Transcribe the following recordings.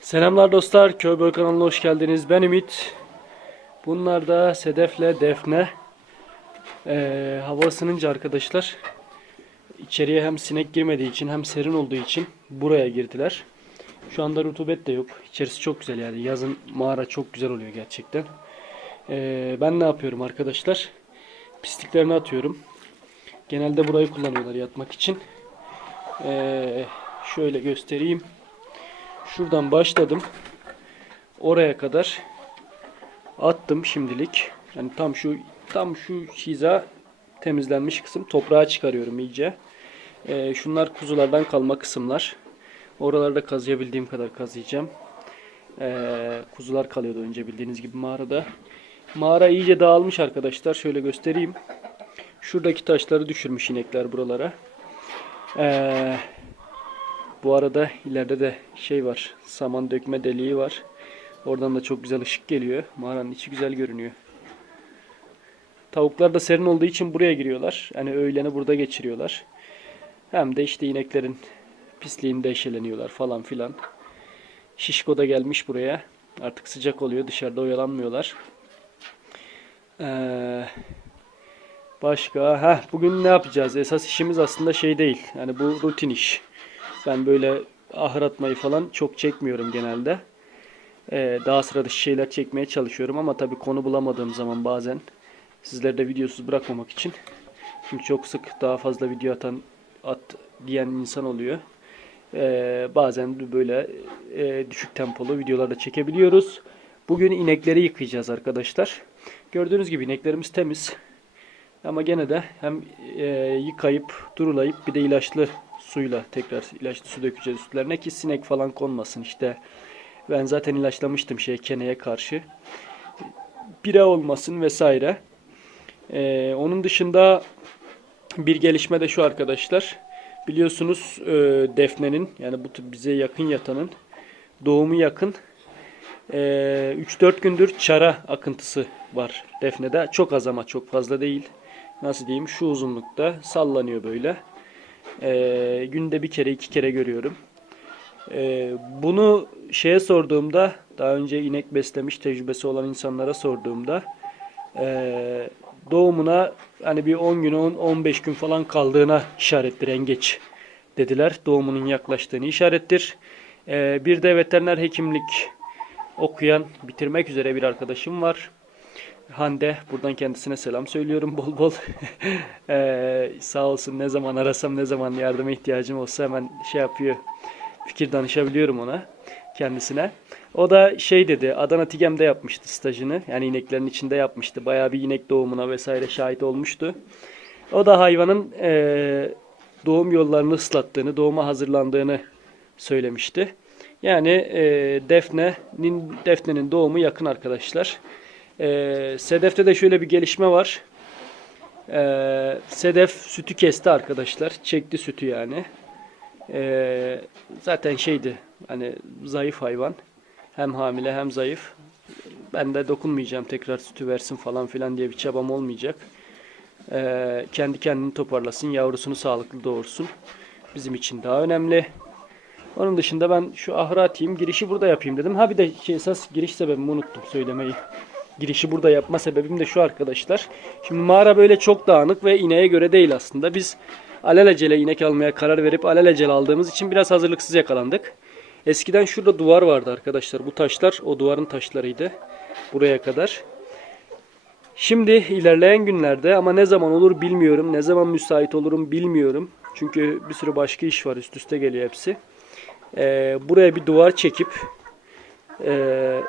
Selamlar dostlar, Köy kanalına hoş geldiniz. Ben Ümit. Bunlar da Sedef'le Defne. Ee, hava ısınınca arkadaşlar içeriye hem sinek girmediği için hem serin olduğu için buraya girdiler. Şu anda rutubet de yok. İçerisi çok güzel yani. Yazın mağara çok güzel oluyor gerçekten. Ee, ben ne yapıyorum arkadaşlar? Pisliklerini atıyorum. Genelde burayı kullanıyorlar yatmak için. Ee, şöyle göstereyim. Şuradan başladım. Oraya kadar attım şimdilik. Yani tam şu tam şu hiza temizlenmiş kısım. Toprağa çıkarıyorum iyice. Ee, şunlar kuzulardan kalma kısımlar. Oralarda kazıyabildiğim kadar kazıyacağım. Ee, kuzular kalıyordu önce bildiğiniz gibi mağarada. Mağara iyice dağılmış arkadaşlar. Şöyle göstereyim. Şuradaki taşları düşürmüş inekler buralara. Ee, bu arada ileride de şey var. Saman dökme deliği var. Oradan da çok güzel ışık geliyor. Mağaranın içi güzel görünüyor. Tavuklar da serin olduğu için buraya giriyorlar. Yani öğleni burada geçiriyorlar. Hem de işte ineklerin pisliğinde eşeleniyorlar falan filan. Şişko da gelmiş buraya. Artık sıcak oluyor. Dışarıda oyalanmıyorlar. Ee, başka? Heh, bugün ne yapacağız? Esas işimiz aslında şey değil. Yani bu rutin iş. Ben böyle ahır atmayı falan çok çekmiyorum genelde. Ee, daha sıra şeyler çekmeye çalışıyorum ama tabii konu bulamadığım zaman bazen sizleri de videosuz bırakmamak için. Çünkü çok sık daha fazla video atan at diyen insan oluyor. Ee, bazen böyle e, düşük tempolu videolarda çekebiliyoruz. Bugün inekleri yıkayacağız arkadaşlar. Gördüğünüz gibi ineklerimiz temiz. Ama gene de hem e, yıkayıp durulayıp bir de ilaçlı suyla tekrar ilaçlı su dökeceğiz üstlerine ki sinek falan konmasın işte. Ben zaten ilaçlamıştım şey keneye karşı. Pire olmasın vesaire. E, onun dışında bir gelişme de şu arkadaşlar. Biliyorsunuz e, Defne'nin yani bu bize yakın yatanın doğumu yakın. E, 3-4 gündür çara akıntısı var Defne'de. Çok az ama çok fazla değil. Nasıl diyeyim şu uzunlukta sallanıyor böyle. E, günde bir kere iki kere görüyorum. E, bunu şeye sorduğumda daha önce inek beslemiş tecrübesi olan insanlara sorduğumda e, doğumuna hani bir 10 gün 10 15 gün falan kaldığına işarettir en geç dediler. Doğumunun yaklaştığını işarettir. E, bir de veteriner hekimlik okuyan bitirmek üzere bir arkadaşım var. Hande buradan kendisine selam söylüyorum bol bol. Ee, sağ olsun ne zaman arasam ne zaman yardıma ihtiyacım olsa hemen şey yapıyor. Fikir danışabiliyorum ona kendisine. O da şey dedi Adana Tigem'de yapmıştı stajını. Yani ineklerin içinde yapmıştı. Bayağı bir inek doğumuna vesaire şahit olmuştu. O da hayvanın e, doğum yollarını ıslattığını, doğuma hazırlandığını söylemişti. Yani e, Defne'nin Defne'nin doğumu yakın arkadaşlar. E, Sedef'te de şöyle bir gelişme var. E, Sedef sütü kesti arkadaşlar. Çekti sütü yani. E, zaten şeydi hani zayıf hayvan. Hem hamile hem zayıf. Ben de dokunmayacağım tekrar sütü versin falan filan diye bir çabam olmayacak. E, kendi kendini toparlasın, yavrusunu sağlıklı doğursun. Bizim için daha önemli. Onun dışında ben şu ahıra atayım, girişi burada yapayım dedim. Ha bir de şey, esas giriş sebebimi unuttum söylemeyi. Girişi burada yapma sebebim de şu arkadaşlar. Şimdi mağara böyle çok dağınık ve ineğe göre değil aslında. Biz alelacele inek almaya karar verip alelacele aldığımız için biraz hazırlıksız yakalandık. Eskiden şurada duvar vardı arkadaşlar. Bu taşlar o duvarın taşlarıydı. Buraya kadar. Şimdi ilerleyen günlerde ama ne zaman olur bilmiyorum. Ne zaman müsait olurum bilmiyorum. Çünkü bir sürü başka iş var üst üste geliyor hepsi. Ee, buraya bir duvar çekip e,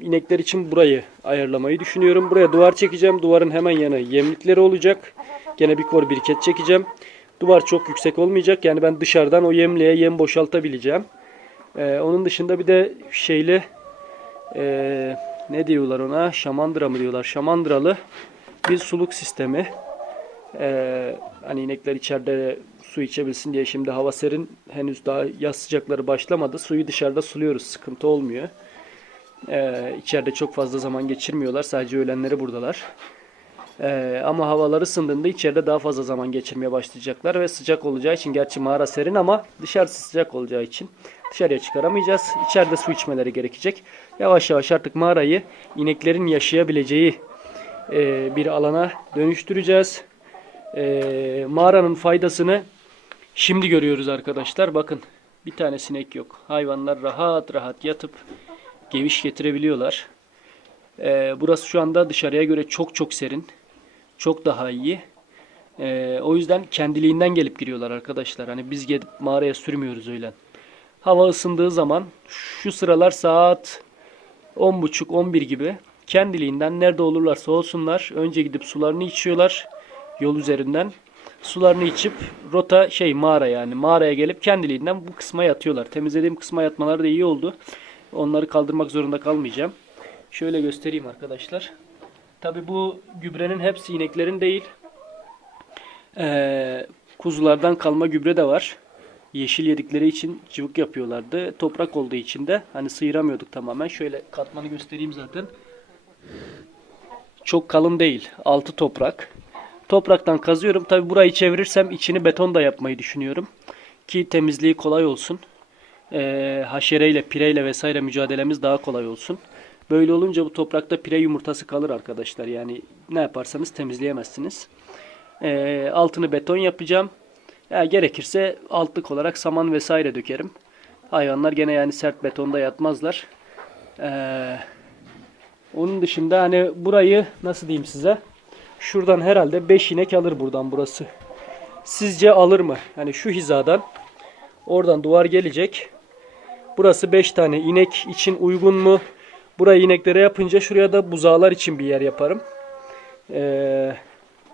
inekler için burayı ayarlamayı düşünüyorum. Buraya duvar çekeceğim. Duvarın hemen yanı yemlikleri olacak. Gene bir kor biriket çekeceğim. Duvar çok yüksek olmayacak. Yani ben dışarıdan o yemliğe yem boşaltabileceğim. Ee, onun dışında bir de şeyli e, ne diyorlar ona? Şamandıra mı diyorlar? Şamandıralı bir suluk sistemi. Ee, hani inekler içeride su içebilsin diye şimdi hava serin henüz daha yaz sıcakları başlamadı. Suyu dışarıda suluyoruz. Sıkıntı olmuyor. Ee, içeride çok fazla zaman geçirmiyorlar. Sadece öğlenleri buradalar. Ee, ama havaları ısındığında içeride daha fazla zaman geçirmeye başlayacaklar ve sıcak olacağı için gerçi mağara serin ama dışarısı sıcak olacağı için Dışarıya çıkaramayacağız. İçeride su içmeleri gerekecek. Yavaş yavaş artık mağarayı ineklerin yaşayabileceği e, bir alana dönüştüreceğiz. E, mağaranın faydasını şimdi görüyoruz arkadaşlar. Bakın bir tane sinek yok. Hayvanlar rahat rahat yatıp geviş getirebiliyorlar. E, burası şu anda dışarıya göre çok çok serin. Çok daha iyi. E, o yüzden kendiliğinden gelip giriyorlar arkadaşlar. Hani biz gidip mağaraya sürmüyoruz öyle. Hava ısındığı zaman şu sıralar saat 10.30-11 gibi kendiliğinden nerede olurlarsa olsunlar önce gidip sularını içiyorlar yol üzerinden. Sularını içip rota şey mağara yani mağaraya gelip kendiliğinden bu kısma yatıyorlar. Temizlediğim kısma yatmaları da iyi oldu. Onları kaldırmak zorunda kalmayacağım. Şöyle göstereyim arkadaşlar. Tabi bu gübrenin hepsi ineklerin değil. Ee, kuzulardan kalma gübre de var. Yeşil yedikleri için cıvık yapıyorlardı. Toprak olduğu için de hani sıyıramıyorduk tamamen. Şöyle katmanı göstereyim zaten. Çok kalın değil. Altı toprak. Topraktan kazıyorum. Tabi burayı çevirirsem içini beton da yapmayı düşünüyorum. Ki temizliği kolay olsun. Ee, haşereyle, pireyle vesaire mücadelemiz daha kolay olsun. Böyle olunca bu toprakta pire yumurtası kalır arkadaşlar. Yani ne yaparsanız temizleyemezsiniz. Ee, altını beton yapacağım. Ya gerekirse altlık olarak saman vesaire dökerim. Hayvanlar gene yani sert betonda yatmazlar. Ee, onun dışında hani burayı nasıl diyeyim size? Şuradan herhalde 5 inek alır buradan burası. Sizce alır mı? Hani şu hizadan oradan duvar gelecek. Burası 5 tane inek için uygun mu? Burayı ineklere yapınca şuraya da buzağlar için bir yer yaparım. Ee,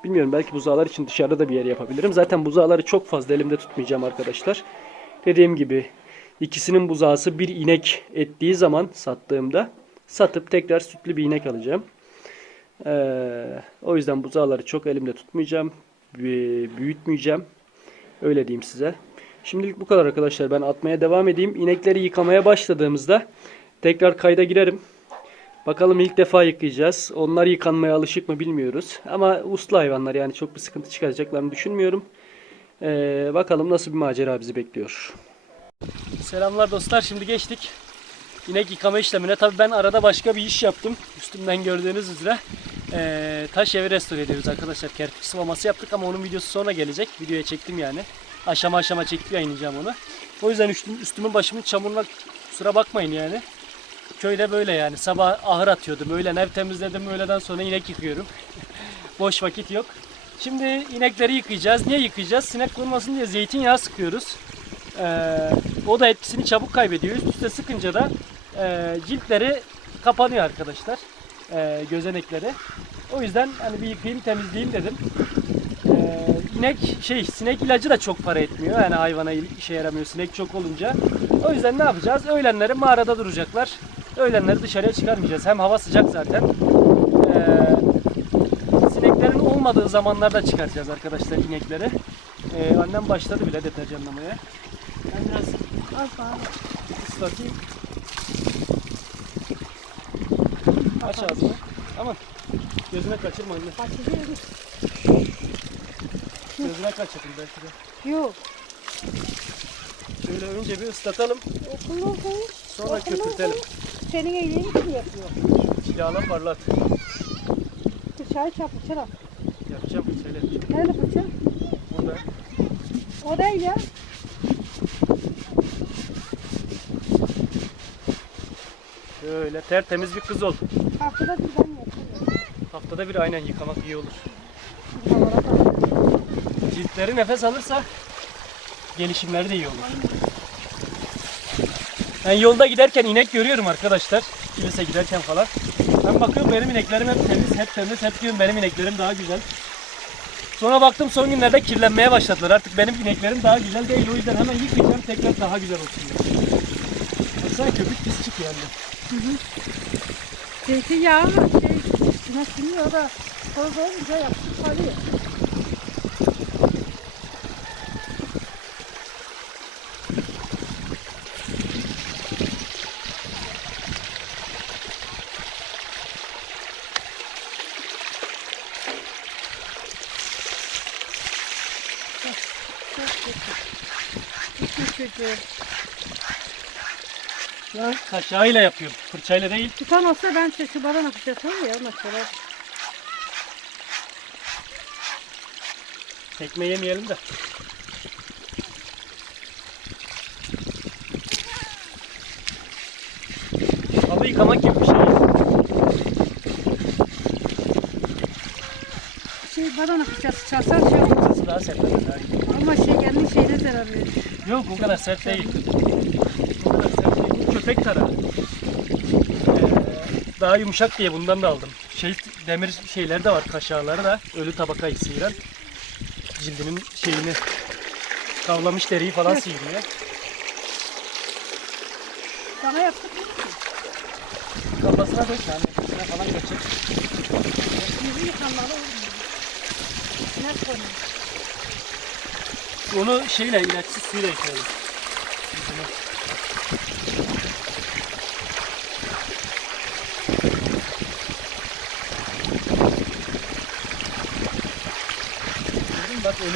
bilmiyorum belki buzağlar için dışarıda da bir yer yapabilirim. Zaten buzağları çok fazla elimde tutmayacağım arkadaşlar. Dediğim gibi ikisinin buzağısı bir inek ettiği zaman sattığımda satıp tekrar sütlü bir inek alacağım. Ee, o yüzden buzağları çok elimde tutmayacağım. Büy- Büyütmeyeceğim. Öyle diyeyim size. Şimdilik bu kadar arkadaşlar. Ben atmaya devam edeyim. İnekleri yıkamaya başladığımızda tekrar kayda girerim. Bakalım ilk defa yıkayacağız. Onlar yıkanmaya alışık mı bilmiyoruz. Ama uslu hayvanlar yani çok bir sıkıntı çıkaracaklarını düşünmüyorum. Ee, bakalım nasıl bir macera bizi bekliyor. Selamlar dostlar. Şimdi geçtik. İnek yıkama işlemine. Tabii ben arada başka bir iş yaptım. Üstümden gördüğünüz üzere. Ee, taş evi restore ediyoruz arkadaşlar. Kerpiç sıvaması yaptık ama onun videosu sonra gelecek. Videoya çektim yani. Aşama aşama çekip yayınlayacağım onu. O yüzden üstüm, üstümün başımın çamuruna kusura bakmayın yani. Köyde böyle yani. Sabah ahır atıyordum. Öğlen ev temizledim. Öğleden sonra inek yıkıyorum. Boş vakit yok. Şimdi inekleri yıkayacağız. Niye yıkayacağız? Sinek konmasın diye zeytinyağı sıkıyoruz. Ee, o da etkisini çabuk kaybediyor. Üst üste sıkınca da e, ciltleri kapanıyor arkadaşlar. E, gözenekleri. O yüzden hani bir yıkayayım temizleyeyim dedim. Ee, inek şey sinek ilacı da çok para etmiyor. Yani hayvana işe yaramıyor sinek çok olunca. O yüzden ne yapacağız? Öğlenleri mağarada duracaklar. Öğlenleri dışarıya çıkarmayacağız. Hem hava sıcak zaten. Ee, sineklerin olmadığı zamanlarda çıkaracağız arkadaşlar inekleri. Ee, annem başladı bile deterjanlamaya. Ben biraz ıslatayım. Aç ağzını. Aman gözüne kaçırma anne. Kaçırıyoruz. Gözüne kaçırın belki de. Yok. Şöyle önce bir ıslatalım. Okulun okul. Sonra köpürtelim. Senin iyiliğin kim yapıyor? Silahla parlat. Dışarı çap fırçala. Yapacağım söyle. Nerede fırça? Burada. O değil ya. Şöyle tertemiz bir kız ol. Haftada bir ben yapıyorum. Haftada bir aynen yıkamak iyi olur. Ciltleri nefes alırsa gelişimleri de iyi olur. Ben yolda giderken inek görüyorum arkadaşlar. Kilise giderken falan. Ben bakıyorum benim ineklerim hep temiz, hep temiz. Hep diyorum benim ineklerim daha güzel. Sonra baktım son günlerde kirlenmeye başladılar. Artık benim ineklerim daha güzel değil. O yüzden hemen yıkayacağım tekrar daha güzel olsun. Baksana köpük pis çıkıyor anne. Zeytinyağı mı? Şey, üstüne sürüyor da toz olunca yapıp kalıyor. Ya kaşağıyla yapıyorum. Fırçayla değil. Tutan olsa ben şu şu badana fıçası var ya ona şöyle. Tekme yemeyelim de. Halı yıkamak gibi bir şey. Şey badana fıçası çalsan şey olmaz. Daha sert. Daha iyi. Ama şey kendi şeyine zarar verir. Yok o kadar sert değil. O kadar sert değil. Bu köpek tarağı. Ee, daha yumuşak diye bundan da aldım. Şey demir şeyleri de var kaşağıları da ölü tabakayı sıyıran. Cildinin şeyini kavlamış deriyi falan Evet. sıyırıyor. Sana yaptık mı? Kafasına dök yani. Üstüne falan geçecek. Yüzü yıkanmalı olur mu? Ne konuyor? Onu şeyle ilaçsız suyla yıkayalım. Yüzüne.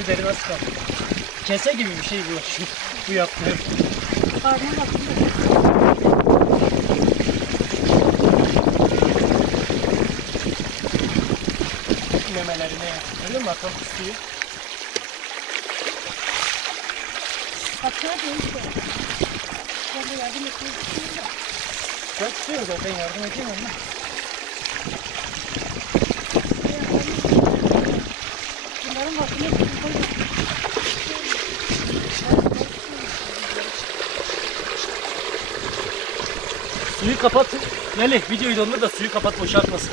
Nasıl kaldı. Kese gibi bir şey bu. bu yaptığım. Karnına bakın. memelerine. Öyle mi bakalım suyu? Kaçıyor değil de. Ben de yardım etmek istiyorum da. Ben zaten yardım edeyim ona. Suyu kapat. Melih videoyu dondur da suyu kapat boşaltmasın.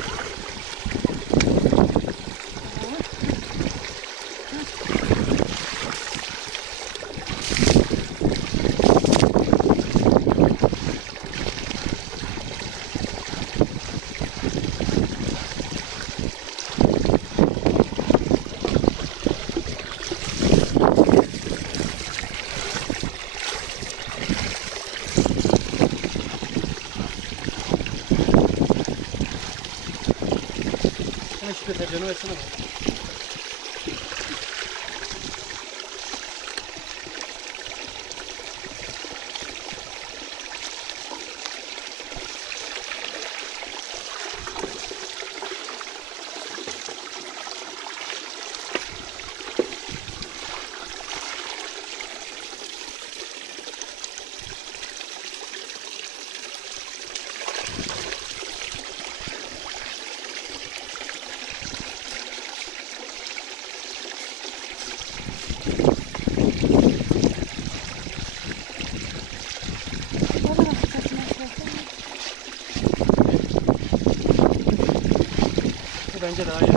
Bence daha iyi.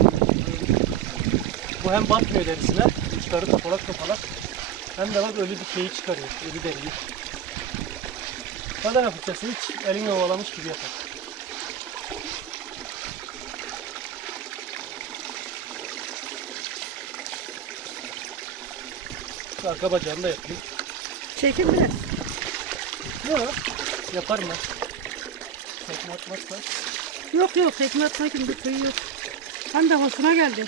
Bu hem batmıyor derisine, uçları topalak topalak. Hem de bak ölü bir şeyi çıkarıyor, ölü deriyi. Badana fırçası hiç elini ovalamış gibi yapar. Arka bacağını da yapayım. Çekin biraz. Yok, yaparım ben. Tekme atmazsa. Yok yok tekme atmak gibi bir kıyı yok. Hem de hoşuna geldi.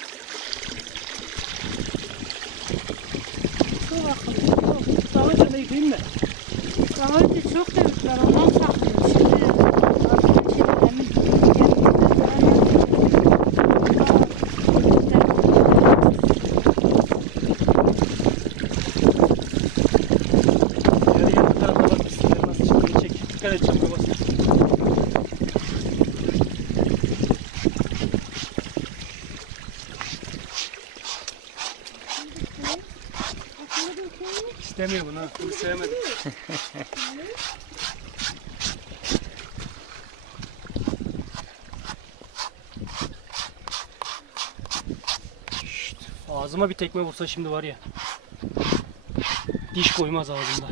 Dur bakalım. Yok. Daha önce de mı? Daha çok demişler ondan saklıyor. Şimdi artık şey emin. Yarı yan tarafa bak pislikleri nasıl çıkıyor. Çek. Dikkat et çamura basın. İstemiyor bunu. Bunu sevmedim. Şşt, Ağzıma bir tekme vursa şimdi var ya. Diş koymaz ağzımda.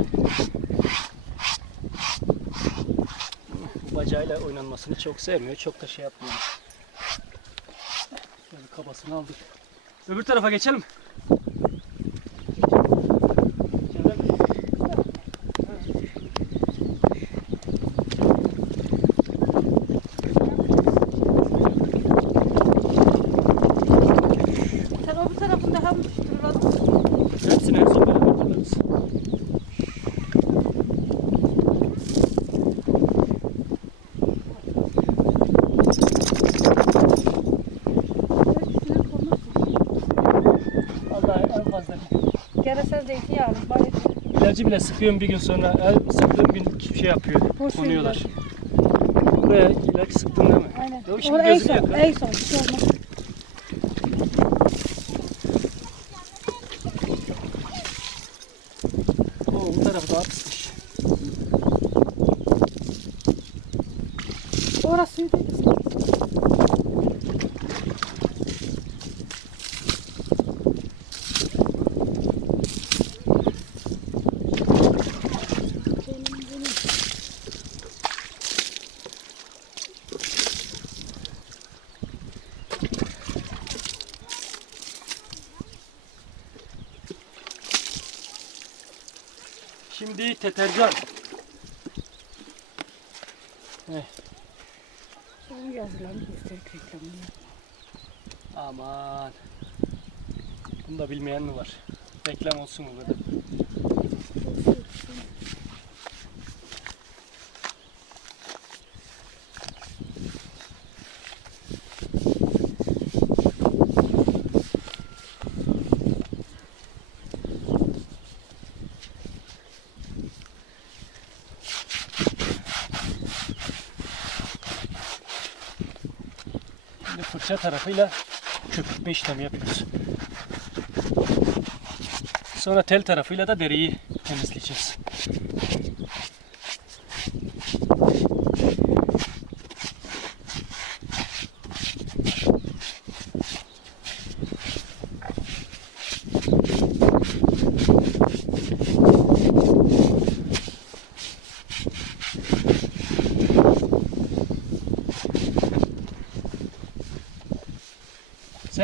Bu bacağıyla oynanmasını çok sevmiyor. Çok da şey yapmıyor. Şöyle kabasını aldık. Öbür tarafa geçelim. Sen öbür tarafında hem tutturalım. Hepsini en son beraber tutarız. Zeytinyağlı. Bari İlacı bile sıkıyorum bir gün sonra. Her sıktığım gün şey yapıyor. Boş konuyorlar. ilacı. Buraya ilaç sıktın değil mi? Aynen. Yok şimdi en son, en son. Bir şey olmaz. Oo, bu tarafı daha pismiş. Orası da güzel. Şimdi deterjan. Onun yazılarını gösterip reklamını. Aman. Bunu da bilmeyen mi var? Reklam olsun bu kadar. Şimdi fırça tarafıyla köpürtme işlemi yapıyoruz. Sonra tel tarafıyla da deriyi temizleyeceğiz.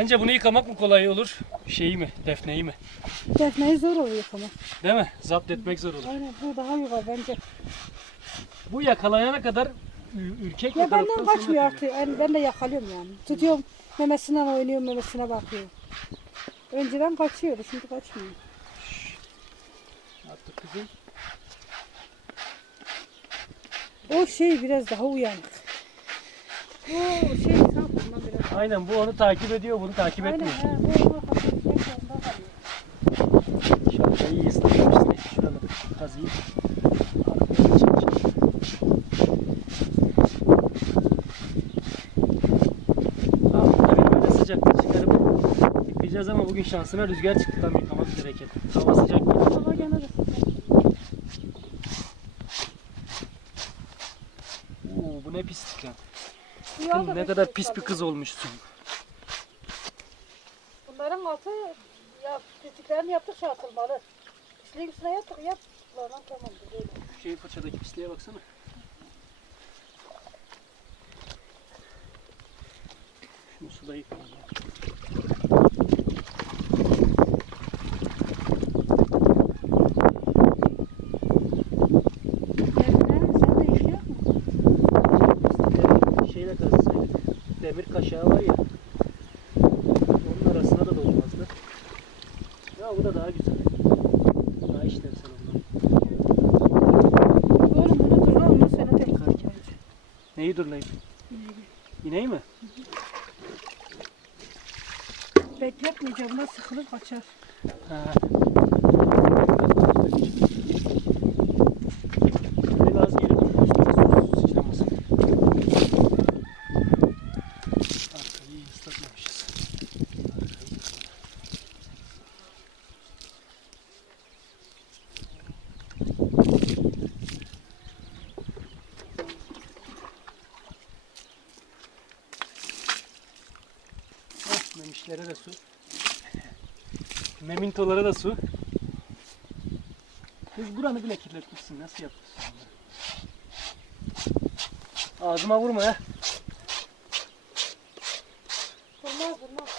Sence bunu yıkamak mı kolay olur? Şeyi mi? Defneyi mi? Defneyi zor oluyor ama. Değil mi? Zapt etmek zor olur. Aynen bu daha yuva bence. Bu yakalayana kadar ürkek Ya benden kaçmıyor artık. Yani ben de yakalıyorum yani. Tutuyorum memesinden oynuyorum memesine bakıyorum. Önceden kaçıyordu şimdi kaçmıyor. Attık kızım. O şey biraz daha uyanık. O şey. Aynen bu onu takip ediyor, bunu takip Aynen etmiyor. yanında kalıyor. İnşallah iyi ıslamışız. Neyse şuraları kazıyıp arkaya öyle sıcakta çıkarıp yıkayacağız ama bugün şansıma rüzgar çıktı tam yıkamak gereken. Hava sıcak? Hava gene de Oo, bu ne pislik ya. Rüya da ne kadar şey pis bir kız olmuşsun. Bunların altı ya pisliklerini yaptık şey atılmalı. Pisliğin üstüne yaptık yap. Lan tamam böyle. Şu şey fırçadaki pisliğe baksana. Şunu suda yıkayayım ya. Defne sen de iş yok mu? Demir şeyle kazısaydık. Demir kaşağı var ya. Onun arasına da dolmazdı. Ya bu da daha güzel. Daha işlevsel ondan. Oğlum bunu dur ondan sonra tekrar gelir. Neyi durlayayım? İneği mi? Bekletmeyeceğim buna sıkılır kaçar. Ha. Böyle az geri dur. Üstüne Memintolara da su. Kız buranı bile kirletmişsin. Nasıl yapıyorsun? Ağzıma vurma ya. Olmaz olmaz.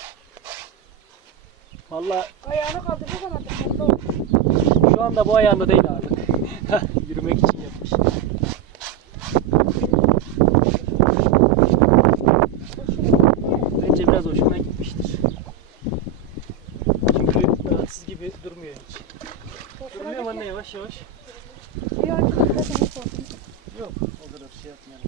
Vallahi Ayağını kaldırdığı zaman dikkatli ol. şu anda bu ayağında değil ağırlık. Yürümek için yapmış. Bence biraz hoşuna gitmiştir. Çünkü rahatsız gibi durmuyor hiç. Durmuyor mu anne yavaş yavaş? İyi arkadaşlar sana sorsun. Yok o kadar şey yapmayalım. Kesintisiz su yemesin. Tam görüyor musun?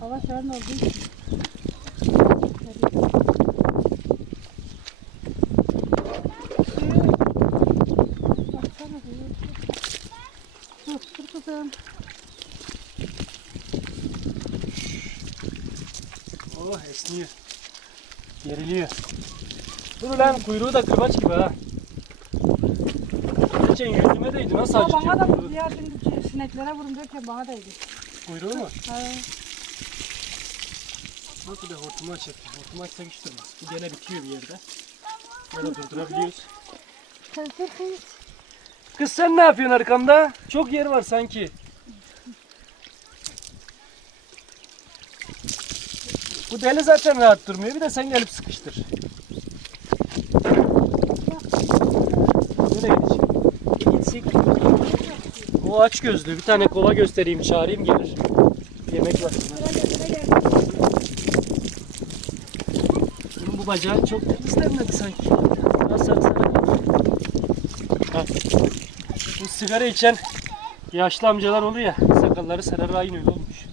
Hava için. Suyu- Baksana suyu. Dur, dur kızım. Oh esniyor. Geriliyor. Lan kuyruğu da kırbaç gibi ha. Geçen yüzüme değdi. Nasıl Ya acıtıyor bana da kuyruğu? diğer gün sineklere vurun derken bana değdi. Kuyruğu mu? Ha. Nasıl bir hortumu açacak? Hortumu açsak hiç durmaz. Bu gene bitiyor bir yerde. Böyle durdurabiliyoruz. Dur, dur, dur. Kız sen ne yapıyorsun arkamda? Çok yer var sanki. Bu deli zaten rahat durmuyor. Bir de sen gelip sıkıştır. Nereye gidecek? E gitsin. O aç gözlü. Bir tane kova göstereyim çağırayım gelir. Yemek var. Bunun bu bacağı çok temizlenmedi sanki. Biraz sarı. Bu sigara içen yaşlı amcalar oluyor ya. Sakalları sararı aynı öyle olmuş.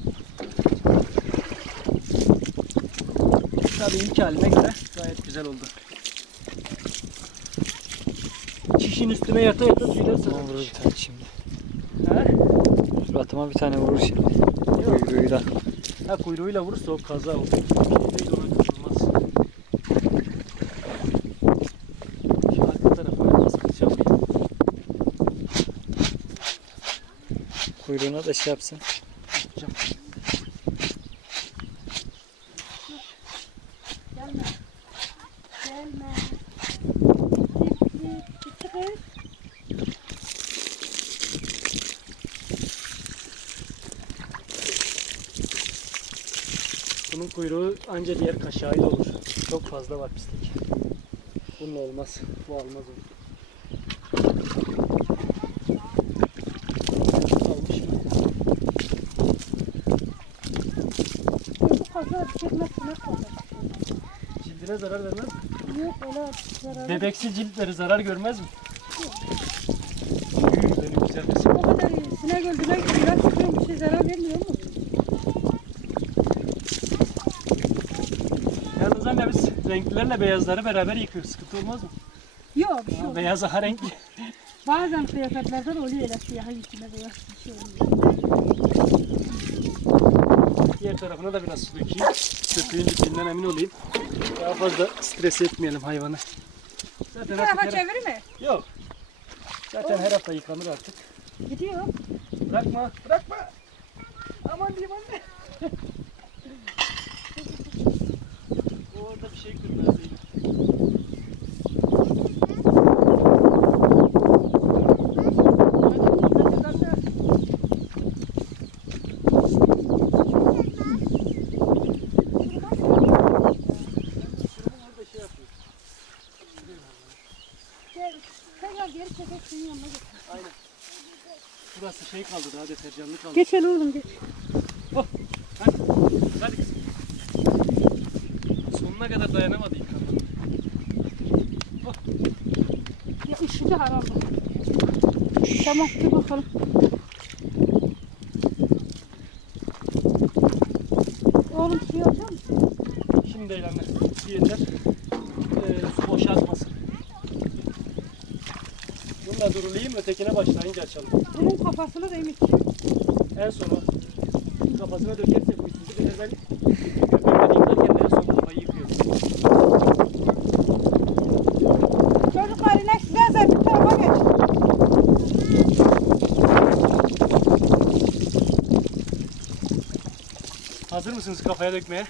Tabii ilk haline göre gayet güzel oldu. Çişin üstüne yata yata tüyler vurur sararmış. bir tane şimdi. Ha? Atıma bir tane vurur şimdi. Kuyruğuyla. ha kuyruğuyla vurursa o kaza olur. Şeyde ona kırılmaz. Şu arka tarafına sıkacağım. Kuyruğuna da şey yapsın. Yapacağım. Kuyruğu anca diğer kaşağıyla olur. Çok fazla var pislik. Bunun olmaz. Bu almaz onu. Almış mı? Bu sinek kaza. Cildine zarar vermez mi? Yok öyle zararlı. Bebeksi ciltleri zarar görmez mi? Üy, Benim güzel resim. O kadar için ilaç sıkıyorum, bir şey zarar vermiyor mu? Anne biz renklilerle beyazları beraber yıkıyoruz. Sıkıntı olmaz mı? Yok bir şey olmaz. beyaz aha renkli. Bazen kıyafetlerden oluyor öyle siyahın içine beyaz bir şey oluyor. Diğer tarafına da biraz su dökeyim. Köpüğün dibinden emin olayım. Daha fazla stres etmeyelim hayvanı. Zaten artık tarafa her... çevirme. Yok. Zaten her hafta yıkanır artık. Gidiyor. Bırakma, bırakma. Aman diyeyim anne. o orada bir şey kırmızı. Gel. Tekrar geri çekek senin yanına geç. Aynen. Burası şey kaldı daha deterjanlı kaldı. Geç hele oğlum geç. Hadi. Hadi kızım. Sonuna kadar dayanamadı yıkanma. Ya üşüdü herhalde. Tamam dur bakalım. Oğlum suyu açar mısın? Şimdi değil anne. Yeter. Ee, su boşaltmasın. Bununla durulayım ötekine başlayınca açalım. Bunun kafasını da emin. En sonu kafasına dökersek bu sizi bilir ben köpekleri yıkarken de en son kafayı yıkıyorum. Çocuklar inek size ezer bir tarafa geç. Hazır mısınız kafaya dökmeye?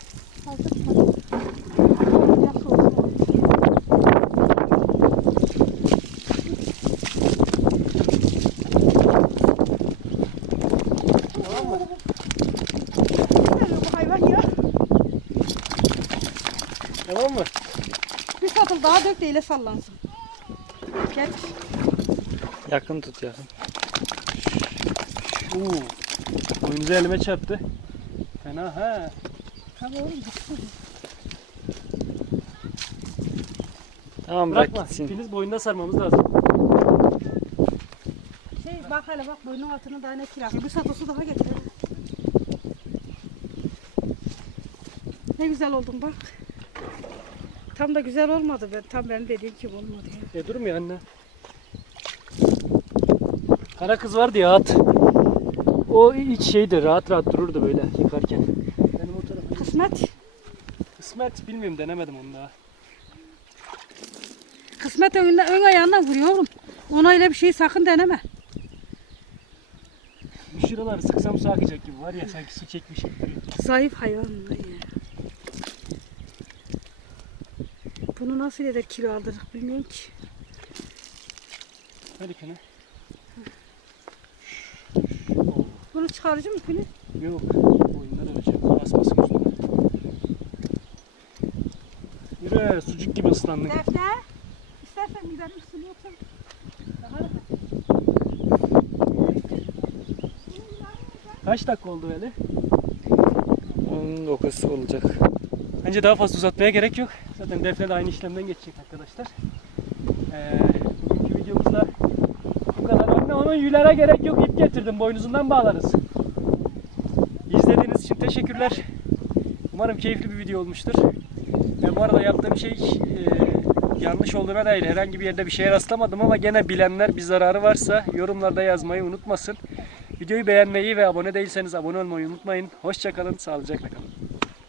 Tamam mı? Bir satıl daha dök de ile sallansın. Geç. Yakın tut yakın. Oo. Boynuzu elime çarptı. Fena ha. Tabii oğlum gitsin. Tamam bırak Bırakma. gitsin. Filiz boynuna sarmamız lazım. Şey bak hele bak boynun altına daha ne kirak. Bir satıl su daha getir. Ne güzel oldun bak. Tam da güzel olmadı ben. Tam benim dediğim gibi olmadı ya. E durmuyor anne. Kara kız vardı ya at. O hiç şeydi rahat rahat dururdu böyle yıkarken. Benim o tarafa Kısmet. Kısmet bilmiyorum denemedim onu daha. Kısmet ön, ön ayağından vuruyor oğlum. Ona öyle bir şey sakın deneme. Bu şuraları sıksam su akacak gibi var ya sanki su çekmiş gibi. Zayıf hayvan bunlar ya. Bunu nasıl eder kilo aldırdık bilmiyorum ki. Hadi kene. Mı Günü? Yok. Oyunlar olacak. Basmasın üstüne. Yürü sucuk gibi ıslandın. Defne. İstersen gidelim üstüne otur. Daha rahat. Kaç dakika oldu öyle? 19 olacak. Bence daha fazla uzatmaya gerek yok. Zaten Defne de aynı işlemden geçecek arkadaşlar. Ee, Anne onun yüylere gerek yok. İp getirdim. Boynuzundan bağlarız. İzlediğiniz için teşekkürler. Umarım keyifli bir video olmuştur. Ve bu arada yaptığım şey e, yanlış olduğuna dair herhangi bir yerde bir şeye rastlamadım ama gene bilenler bir zararı varsa yorumlarda yazmayı unutmasın. Videoyu beğenmeyi ve abone değilseniz abone olmayı unutmayın. Hoşçakalın, sağlıcakla kalın.